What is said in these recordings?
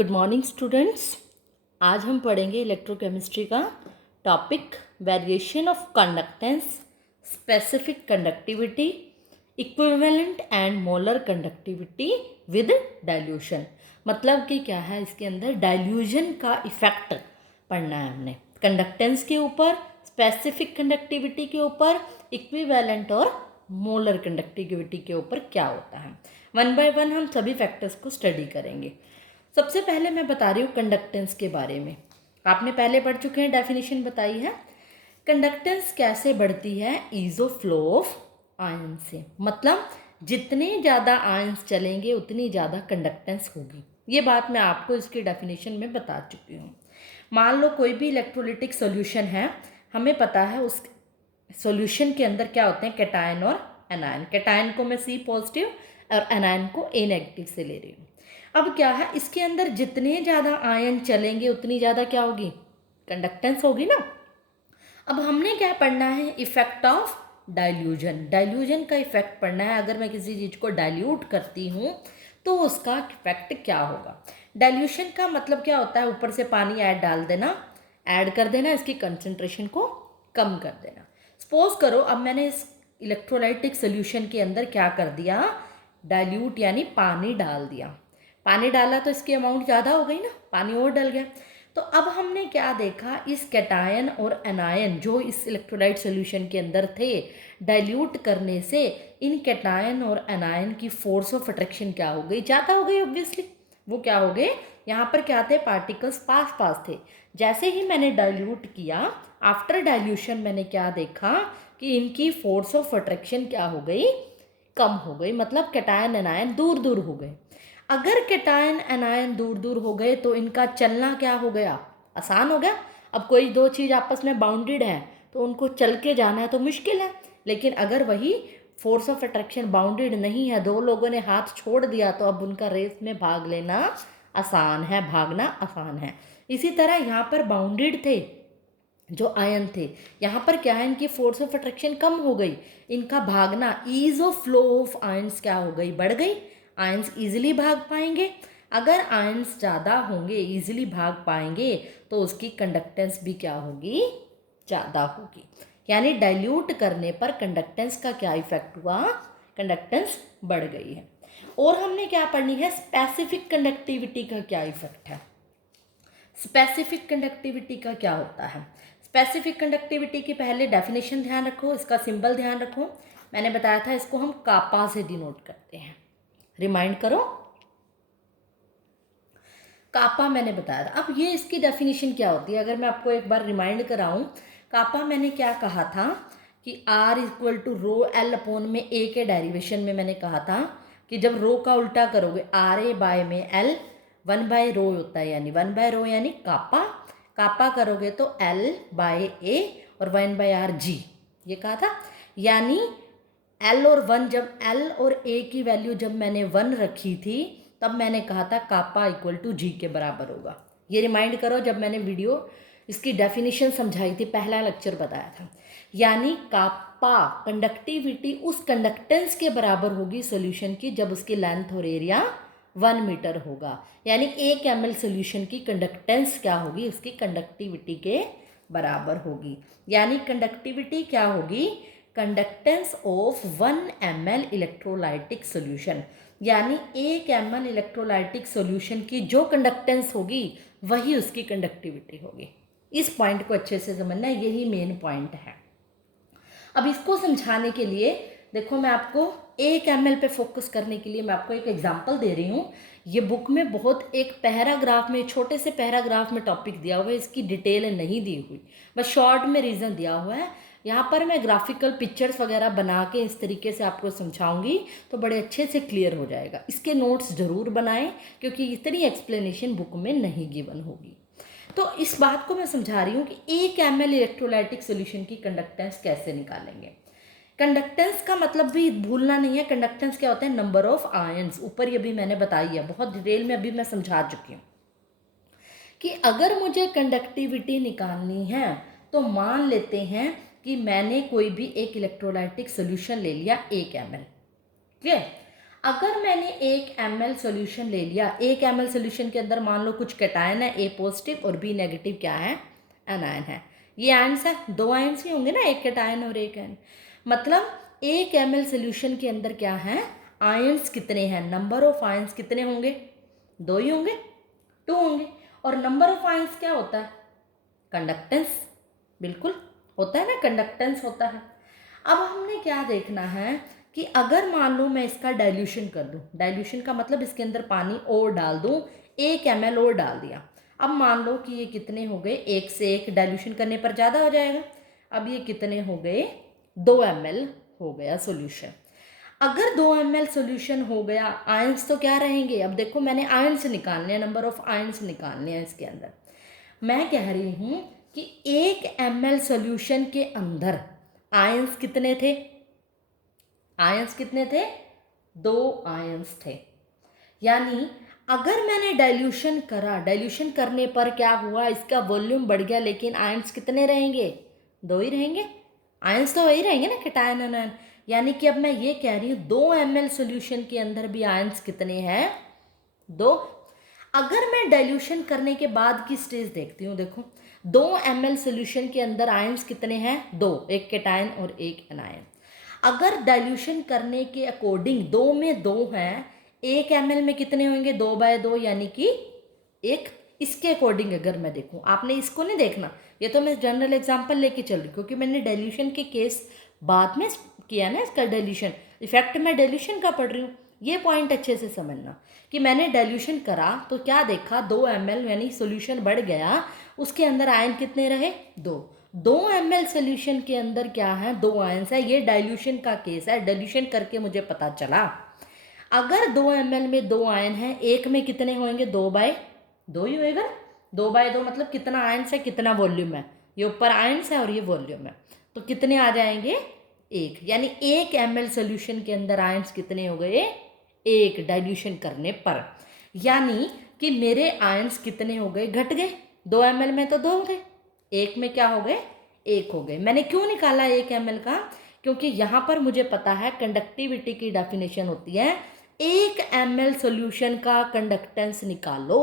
Good morning students. आज हम पढ़ेंगे इलेक्ट्रोकेमिस्ट्री का topic variation of conductance, specific conductivity, equivalent and molar conductivity with dilution. मतलब कि क्या है, इसके अंदर डाइल्यूशन का इफेक्ट पढ़ना है हमने कंडक्टेंस के ऊपर, स्पेसिफिक कंडक्टिविटी के ऊपर, इक्विवेलेंट और मोलर कंडक्टिविटी के ऊपर क्या होता है। वन बाय वन हम सभी फैक्टर्स को स्टडी करेंगे। सबसे पहले मैं बता रही हूँ कंडक्टेंस के बारे में। आपने पहले पढ़ चुके हैं, डेफिनेशन बताई है। कंडक्टेंस कैसे बढ़ती है? Is of flow of ion से। मतलब जितने ज़्यादा आयन्स चलेंगे उतनी ज़्यादा कंडक्टेंस होगी। ये बात मैं आपको इसकी डेफिनेशन में बता चुकी हूँ। मान लो कोई भी इलेक्ट्रोलिटिक सॉल्यूशन है, हमें पता है उस सॉल्यूशन के अंदर क्या होते हैं, कैटायन और एनायन। कैटायन को मैं सी पॉजिटिव और एनायन को ए नेगेटिव से ले रही हूँ। अब क्या है, इसके अंदर जितने ज़्यादा आयन चलेंगे उतनी ज़्यादा क्या होगी, कंडक्टेंस होगी ना। अब हमने क्या पढ़ना है, इफेक्ट ऑफ डाइल्यूजन। डाइल्यूजन का इफेक्ट पढ़ना है। अगर मैं किसी चीज़ को डाइल्यूट करती हूँ तो उसका इफेक्ट क्या होगा। डाइल्यूशन का मतलब क्या होता है, ऊपर से पानी डाल देना, ऐड कर देना, इसकी कंसंट्रेशन को कम कर देना। सपोज करो अब मैंने इस इलेक्ट्रोलाइटिक सोल्यूशन के अंदर क्या कर दिया, डाइल्यूट यानी पानी डाल दिया। पानी डाला तो इसकी अमाउंट ज़्यादा हो गई ना, पानी और डल गया। तो अब हमने क्या देखा, इस कैटायन और एनायन जो इस इलेक्ट्रोलाइट सॉल्यूशन के अंदर थे, डाइल्यूट करने से इन कैटायन और एनायन की फोर्स ऑफ अट्रैक्शन क्या हो गई, ज़्यादा हो गई। ऑब्वियसली वो क्या हो गए, यहाँ पर क्या थे, पार्टिकल्स पास पास थे। जैसे ही मैंने डाइल्यूट किया, आफ्टर डाइल्यूशन मैंने क्या देखा कि इनकी फोर्स ऑफ अट्रैक्शन क्या हो गई, कम हो गई। मतलब कैटायन एनायन दूर दूर हो गए। अगर कैटायन एनायन दूर दूर हो गए तो इनका चलना क्या हो गया, आसान हो गया। अब कोई दो चीज़ आपस में बाउंडेड है तो उनको चल के जाना है तो मुश्किल है। लेकिन अगर वही फोर्स ऑफ अट्रैक्शन बाउंडेड नहीं है, दो लोगों ने हाथ छोड़ दिया, तो अब उनका रेस में भाग लेना आसान है, भागना आसान है। इसी तरह यहाँ पर बाउंडेड थे जो आयन थे, यहाँ पर क्या है, इनकी फोर्स ऑफ अट्रैक्शन कम हो गई, इनका भागना, ease of flow of ions क्या हो गई, बढ़ गई। आयन्स इजीली भाग पाएंगे। अगर आयन्स ज़्यादा होंगे, इजीली भाग पाएंगे, तो उसकी कंडक्टेंस भी क्या होगी, ज़्यादा होगी। यानी डाइल्यूट करने पर कंडक्टेंस का क्या इफेक्ट हुआ, कंडक्टेंस बढ़ गई है। और हमने क्या पढ़नी है, स्पेसिफिक कंडक्टिविटी का क्या इफेक्ट है। स्पेसिफिक कंडक्टिविटी का क्या होता है। स्पेसिफिक कंडक्टिविटी की पहले डेफिनेशन ध्यान रखो, इसका सिंबल ध्यान रखो। मैंने बताया था इसको हम कापा से डिनोट करते हैं, रिमाइंड करो, कापा मैंने बताया था। अब ये इसकी डेफिनेशन क्या होती है, अगर मैं आपको एक बार रिमाइंड कराऊं, कापा मैंने क्या कहा था कि R equal to rho L upon में ए के डेरिवेशन में मैंने कहा था कि जब रो का उल्टा करोगे, आर ए बाय में एल, 1/रो होता है, यानी 1/रो यानी कापा। कापा करोगे तो एल बाय ए और 1/r जी, ये कहा था। यानी एल और वन, जब एल और ए की वैल्यू जब मैंने 1 रखी थी, तब मैंने कहा था कापा इक्वल टू जी के बराबर होगा। ये रिमाइंड करो, जब मैंने वीडियो इसकी डेफिनेशन समझाई थी, पहला लेक्चर बताया था। यानी कापा कंडक्टिविटी उस कंडक्टेंस के बराबर होगी सॉल्यूशन की जब उसकी लेंथ और एरिया 1 मीटर होगा। यानी 1 ml सॉल्यूशन की कंडक्टेंस क्या होगी, उसकी कंडक्टिविटी के बराबर होगी। यानी कंडक्टिविटी क्या होगी, conductance of 1 ml electrolytic solution. यानी 1 ml इलेक्ट्रोलाइटिक सॉल्यूशन की जो कंडक्टेंस होगी वही उसकी कंडक्टिविटी होगी। इस पॉइंट को अच्छे से समझना, यही मेन पॉइंट है। अब इसको समझाने के लिए देखो, मैं आपको 1 ml पे फोकस करने के लिए मैं आपको एक एग्जांपल दे रही हूँ। ये बुक में बहुत एक पैराग्राफ में, छोटे से पैराग्राफ में टॉपिक दिया हुआ है, इसकी डिटेल नहीं दी हुई, बस शॉर्ट में रीज़न दिया हुआ है। यहाँ पर मैं ग्राफिकल पिक्चर्स वगैरह बना के इस तरीके से आपको समझाऊंगी तो बड़े अच्छे से क्लियर हो जाएगा। इसके नोट्स ज़रूर बनाएं क्योंकि इतनी एक्सप्लेनेशन बुक में नहीं गिवन होगी। तो इस बात को मैं समझा रही हूँ कि 1 ml इलेक्ट्रोलाइटिक सॉल्यूशन की कंडक्टेंस कैसे निकालेंगे। कंडक्टेंस का मतलब भी भूलना नहीं है, कंडक्टेंस क्या होता है, नंबर ऑफ आयन्स। ऊपर ये भी मैंने बताई है, बहुत डिटेल में अभी मैं समझा चुकी हूँ कि अगर मुझे कंडक्टिविटी निकालनी है तो मान लेते हैं कि मैंने कोई भी एक इलेक्ट्रोलाइटिक सॉल्यूशन ले लिया 1 ml, ठीक है। अगर मैंने 1 ml सॉल्यूशन ले लिया, 1 ml सॉल्यूशन के अंदर मान लो कुछ कैटायन है, A पॉजिटिव और B नेगेटिव क्या है, एनायन है। ये आयंस है, 2 आयंस ही होंगे ना, एक कैटायन और एक एन। मतलब 1 ml सॉल्यूशन के अंदर क्या है, आयंस कितने हैं, नंबर ऑफ आयंस कितने होंगे, 2 ही होंगे, 2 होंगे। और नंबर ऑफ आयंस क्या होता है, कंडक्टेंस, बिल्कुल होता है ना, कंडक्टेंस होता है। अब हमने क्या देखना है कि अगर मान लो मैं इसका डाइल्यूशन कर दूं, डाइल्यूशन का मतलब इसके अंदर पानी और डाल दूं, 1 ml और डाल दिया। अब मान लो कि ये कितने हो गए, 1 से 1 डाइल्यूशन करने पर ज़्यादा हो जाएगा। अब ये कितने हो गए, 2 ml हो गया सॉल्यूशन। अगर 2 ml सॉल्यूशन हो गया, आयंस तो क्या रहेंगे, अब देखो मैंने आयंस निकालने हैं, नंबर ऑफ आयंस निकालने हैं इसके अंदर। मैं कह रही हूँ कि 1 ml सॉल्यूशन के अंदर आयंस कितने थे, आयंस कितने थे, 2 आयंस थे। यानी अगर मैंने डाइल्यूशन करा, डाइल्यूशन करने पर क्या हुआ, इसका वॉल्यूम बढ़ गया, लेकिन आयंस कितने रहेंगे, 2 ही रहेंगे, आयंस तो वही रहेंगे ना, कैटायन एनायन। यानी कि अब मैं ये कह रही हूँ 2 ml सॉल्यूशन के अंदर भी आयंस कितने हैं, 2। अगर मैं डाइल्यूशन करने के बाद की स्टेज देखती हूँ, देखो 2 ml सॉल्यूशन के अंदर आयंस कितने हैं, 2, एक कैटायन और एक एनायन। अगर डाइल्यूशन करने के अकॉर्डिंग 2 में 2 हैं, 1 ml में कितने होंगे, 2/2, यानी कि 1। इसके अकॉर्डिंग अगर मैं देखूं, आपने इसको नहीं देखना, ये तो मैं जनरल एग्जांपल लेके चल रही हूँ, क्योंकि मैंने डाइल्यूशन के केस बाद में किया ना, इसका डाइल्यूशन इफेक्ट मैं डाइल्यूशन का पढ़ रही हूँ। ये पॉइंट अच्छे से समझना कि मैंने डाइल्यूशन करा तो क्या देखा, 2 ml यानी सोल्यूशन बढ़ गया, उसके अंदर आयन कितने रहे, 2 ml सोल्यूशन के अंदर क्या है, 2 आयंस है। ये डाइल्यूशन का केस है, डाइल्यूशन करके मुझे पता चला अगर 2 ml में 2 आयन है, एक में कितने होंगे, 2/2 ही होएगा। 2/2 मतलब कितना आयंस है, कितना वॉल्यूम है, ये ऊपर आयंस है और ये वॉल्यूम है, तो कितने आ जाएंगे, 1। यानी 1 ml सोल्यूशन के अंदर आयंस कितने हो गए, 1 डाइल्यूशन करने पर। यानी कि मेरे आयंस कितने हो गए, घट गए। 2 ml में तो 2 हो गए, 1 में क्या हो गए, 1 हो गए। मैंने क्यों निकाला 1 ml का, क्योंकि यहाँ पर मुझे पता है कंडक्टिविटी की डेफिनेशन होती है 1 ml सॉल्यूशन का कंडक्टेंस निकालो।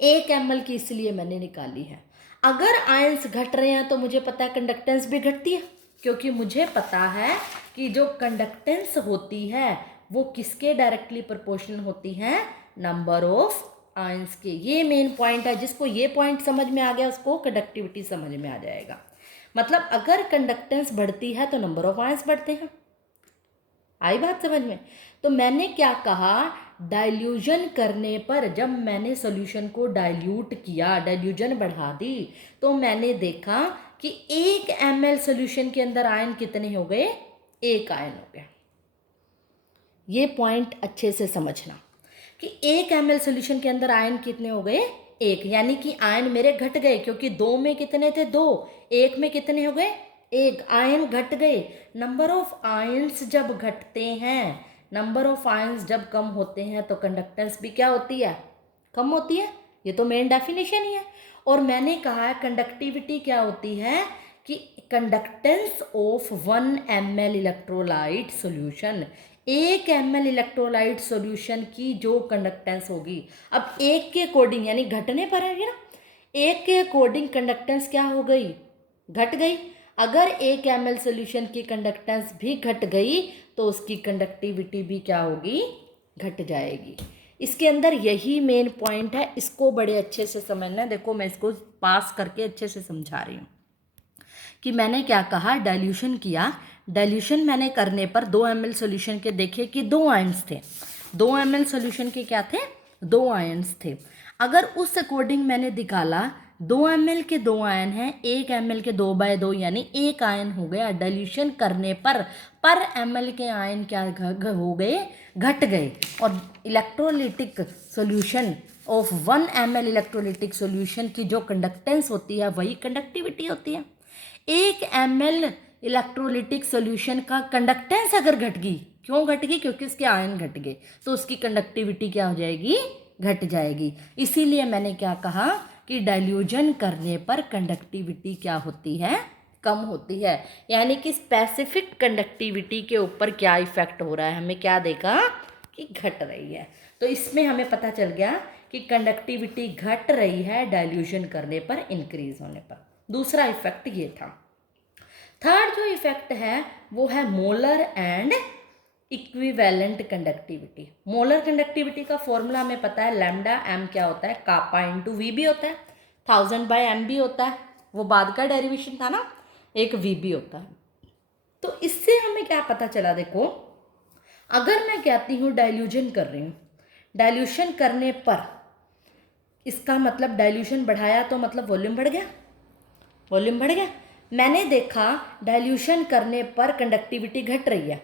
1 ml की इसलिए मैंने निकाली है। अगर आयंस घट रहे हैं तो मुझे पता है कंडक्टेंस भी घटती है, क्योंकि मुझे पता है कि जो कंडक्टेंस होती है वो किसके डायरेक्टली प्रोपोर्शनल होती है, नंबर ऑफ आयंस के। ये मेन पॉइंट है, जिसको ये पॉइंट समझ में आ गया उसको कंडक्टिविटी समझ में आ जाएगा। मतलब अगर कंडक्टेंस बढ़ती है तो नंबर ऑफ आयंस बढ़ते हैं। आई बात समझ में। तो मैंने क्या कहा, डाइल्यूजन करने पर जब मैंने सॉल्यूशन को डाइल्यूट किया, डाइल्यूजन बढ़ा दी, तो मैंने देखा कि 1 ml सॉल्यूशन के अंदर आयन कितने हो गए, 1 आयन हो गया। ये पॉइंट अच्छे से समझना कि 1 ml सॉल्यूशन के अंदर आयन कितने हो गए, 1। यानी कि आयन मेरे घट गए, क्योंकि 2 में कितने थे, 2, 1 में कितने हो गए, 1, आयन घट गए। नंबर ऑफ आयंस जब घटते हैं, नंबर ऑफ आयंस जब कम होते हैं तो कंडक्टेंस भी क्या होती है, कम होती है। ये तो मेन डेफिनेशन ही है। और मैंने कहा है कंडक्टिविटी क्या होती है कि conductance of 1 ml electrolyte solution, 1 ml electrolyte solution की जो कंडक्टेंस होगी, अब 1 के अकॉर्डिंग यानी घटने पर है ना, 1 के अकॉर्डिंग कंडक्टेंस क्या हो गई, घट गई। अगर 1 ml सॉल्यूशन की कंडक्टेंस भी घट गई तो उसकी कंडक्टिविटी भी क्या होगी, घट जाएगी। इसके अंदर यही मेन पॉइंट है, इसको बड़े अच्छे से समझना। देखो मैं इसको पास करके अच्छे से समझा रही हूँ कि मैंने क्या कहा, डाइल्यूशन किया, डाइल्यूशन मैंने करने पर 2 ml सॉल्यूशन के देखे कि 2 आयंस थे, 2 ml सॉल्यूशन के क्या थे, 2 आयंस थे। अगर उस अकॉर्डिंग मैंने निकाला 2 ml के 2 आयन हैं, 1 ml के 2/2 यानी 1 आयन हो गया। डाइल्यूशन करने पर ml के आयन क्या हो गए, घट गए। और electrolytic solution of 1 ml electrolytic solution की जो कंडक्टेंस होती है वही कंडक्टिविटी होती है। 1 ml इलेक्ट्रोलिटिक सॉल्यूशन का कंडक्टेंस अगर घट गई, क्यों घट गई, क्योंकि उसके आयन घट गए, तो उसकी कंडक्टिविटी क्या हो जाएगी, घट जाएगी। इसीलिए मैंने क्या कहा कि डाइल्यूजन करने पर कंडक्टिविटी क्या होती है, कम होती है, यानी कि स्पेसिफिक कंडक्टिविटी के ऊपर क्या इफेक्ट हो रहा है, हमें क्या देखा कि घट रही है। तो इसमें हमें पता चल गया कि कंडक्टिविटी घट रही है डाइल्यूशन करने पर, इंक्रीज होने पर। दूसरा इफेक्ट ये था। थर्ड जो इफेक्ट है वो है molar and equivalent conductivity. Molar conductivity का फॉर्मूला हमें पता है, लैम्डा एम क्या होता है, कापा इंटू वी भी होता है, 1000 बाय एम भी होता है, वो बाद का डेरिवेशन था ना, एक वी भी होता है। तो इससे हमें क्या पता चला, देखो अगर मैं कहती हूँ डाइल्यूजन कर रही हूँ, डाइल्यूशन करने पर इसका मतलब डाइल्यूशन बढ़ाया तो मतलब वॉल्यूम बढ़ गया, वॉल्यूम बढ़ गया। मैंने देखा डाइल्यूशन करने पर कंडक्टिविटी घट रही है,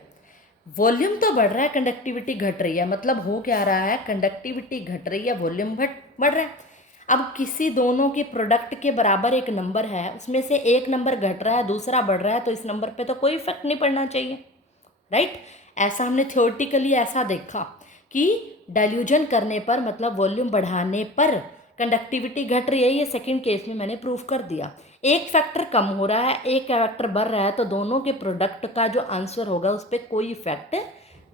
वॉल्यूम तो बढ़ रहा है, कंडक्टिविटी घट रही है, मतलब हो क्या रहा है, कंडक्टिविटी घट रही है, वॉल्यूम बढ़ रहा है। अब किसी दोनों के प्रोडक्ट के बराबर एक नंबर है, उसमें से एक नंबर घट रहा है, दूसरा बढ़ रहा है, तो इस नंबर पे तो कोई इफेक्ट नहीं पड़ना चाहिए, राइट। ऐसा हमने थ्योरेटिकली ऐसा देखा कि डाइल्यूजन करने पर मतलब वॉल्यूम बढ़ाने पर कंडक्टिविटी घट रही है, ये सेकंड केस में मैंने प्रूफ कर दिया। एक फैक्टर कम हो रहा है, एक फैक्टर बढ़ रहा है, तो दोनों के प्रोडक्ट का जो आंसर होगा उस पर कोई इफेक्ट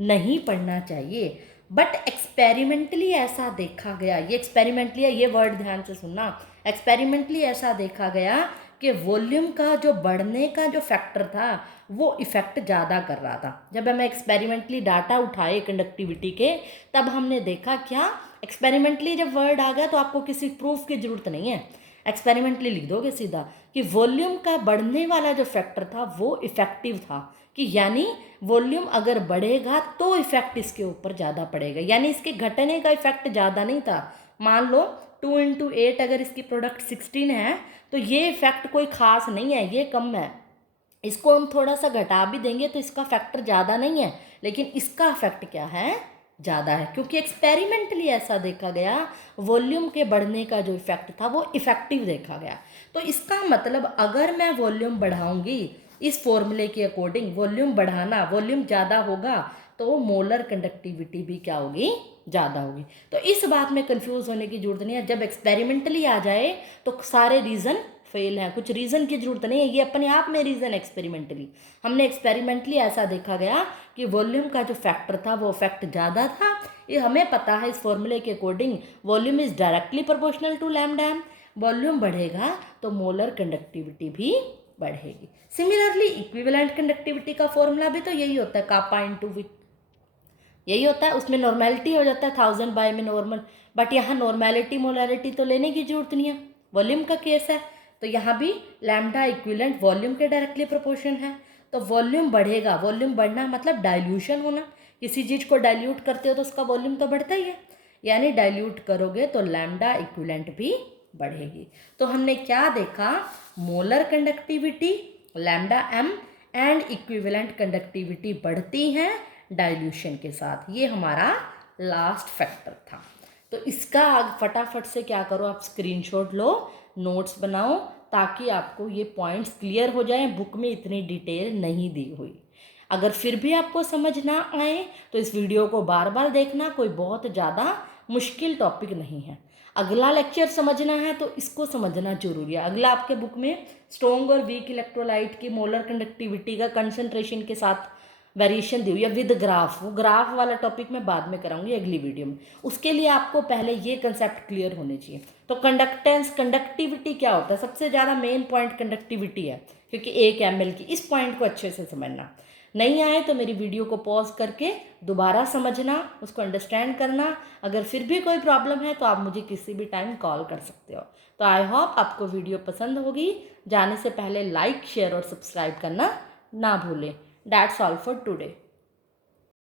नहीं पड़ना चाहिए। बट एक्सपेरिमेंटली ऐसा देखा गया, ये एक्सपेरिमेंटली है, ये वर्ड ध्यान से सुनना, एक्सपेरिमेंटली ऐसा देखा गया कि वॉल्यूम का जो बढ़ने का जो फैक्टर था वो इफेक्ट ज़्यादा कर रहा था। जब हमें एक्सपेरिमेंटली डाटा उठाए कंडक्टिविटी के, तब हमने देखा क्या, एक्सपेरिमेंटली जब वर्ड आ गया तो आपको किसी प्रूफ की ज़रूरत नहीं है, एक्सपेरिमेंटली लिख दोगे सीधा कि वॉल्यूम का बढ़ने वाला जो फैक्टर था वो इफेक्टिव था, कि यानी वॉल्यूम अगर बढ़ेगा तो इफेक्ट इसके ऊपर ज़्यादा पड़ेगा, यानी इसके घटने का इफेक्ट ज़्यादा नहीं था। मान लो 2 × 8 अगर इसकी प्रोडक्ट 16 है तो ये इफेक्ट कोई खास नहीं है, ये कम है, इसको हम थोड़ा सा घटा भी देंगे तो इसका फैक्टर ज़्यादा नहीं है, लेकिन इसका इफेक्ट क्या है, ज़्यादा है, क्योंकि एक्सपेरिमेंटली ऐसा देखा गया वॉल्यूम के बढ़ने का जो इफेक्ट था वो इफेक्टिव देखा गया। तो इसका मतलब अगर मैं वॉल्यूम बढ़ाऊंगी इस फॉर्मूले के अकॉर्डिंग, वॉल्यूम बढ़ाना, वॉल्यूम ज़्यादा होगा तो मोलर कंडक्टिविटी भी क्या होगी, ज़्यादा होगी। तो इस बात में कंफ्यूज होने की जरूरत नहीं है, जब एक्सपेरिमेंटली आ जाए तो सारे रीज़न फेल है, कुछ रीज़न की जरूरत नहीं है, ये अपने आप में रीज़न एक्सपेरिमेंटली, हमने एक्सपेरिमेंटली ऐसा देखा गया कि वॉल्यूम का जो फैक्टर था वो फैक्ट ज़्यादा था। ये हमें पता है इस फॉर्मूले के according volume is directly proportional to lambda m, volume बढ़ेगा तो मोलर कंडक्टिविटी भी बढ़ेगी। सिमिलरली इक्विवेलेंट कंडक्टिविटी का फॉर्मूला भी तो यही होता है, कापा इंटू वी, यही होता है, उसमें नॉर्मेलिटी हो जाता है 1000 बाय में नॉर्मल, बट यहाँ नॉर्मेलिटी मोलैरिटी तो लेने की जरूरत नहीं है, वॉल्यूम का केस है, तो यहाँ भी लैम्डा इक्विवेलेंट वॉल्यूम के डायरेक्टली प्रोपोर्शन है। तो वॉल्यूम बढ़ेगा, वॉल्यूम बढ़ना मतलब डाइल्यूशन होना, किसी चीज़ को डाइल्यूट करते हो तो उसका वॉल्यूम तो बढ़ता ही है, यानी डाइल्यूट करोगे तो लैम्डा इक्विवेलेंट भी बढ़ेगी। तो हमने क्या देखा, molar conductivity lambda m and equivalent conductivity बढ़ती हैं डाइल्यूशन के साथ, ये हमारा लास्ट फैक्टर था। तो इसका फटाफट से क्या करो, आप स्क्रीनशॉट लो, नोट्स बनाओ, ताकि आपको ये पॉइंट्स क्लियर हो जाएं, बुक में इतनी डिटेल नहीं दी हुई। अगर फिर भी आपको समझ ना आए तो इस वीडियो को बार बार देखना, कोई बहुत ज़्यादा मुश्किल टॉपिक नहीं है। अगला लेक्चर समझना है तो इसको समझना जरूरी है। अगला आपके बुक में स्ट्रॉन्ग और वीक इलेक्ट्रोलाइट की मोलर कंडक्टिविटी का कंसंट्रेशन के साथ वेरिएशन दी हुई है विद ग्राफ, वो ग्राफ वाला टॉपिक मैं बाद में कराऊंगी अगली वीडियो में। उसके लिए आपको पहले ये कंसेप्ट क्लियर होने चाहिए। तो कंडक्टेंस, कंडक्टिविटी क्या होता है, सबसे ज़्यादा मेन पॉइंट कंडक्टिविटी है, क्योंकि 1 ml की, इस पॉइंट को अच्छे से समझना। नहीं आए तो मेरी वीडियो को पॉज करके दोबारा समझना, उसको अंडरस्टैंड करना। अगर फिर भी कोई प्रॉब्लम है तो आप मुझे किसी भी टाइम कॉल कर सकते हो। तो आई होप आपको वीडियो पसंद होगी। जाने से पहले लाइक, शेयर और सब्सक्राइब करना ना भूलें। That's all for today.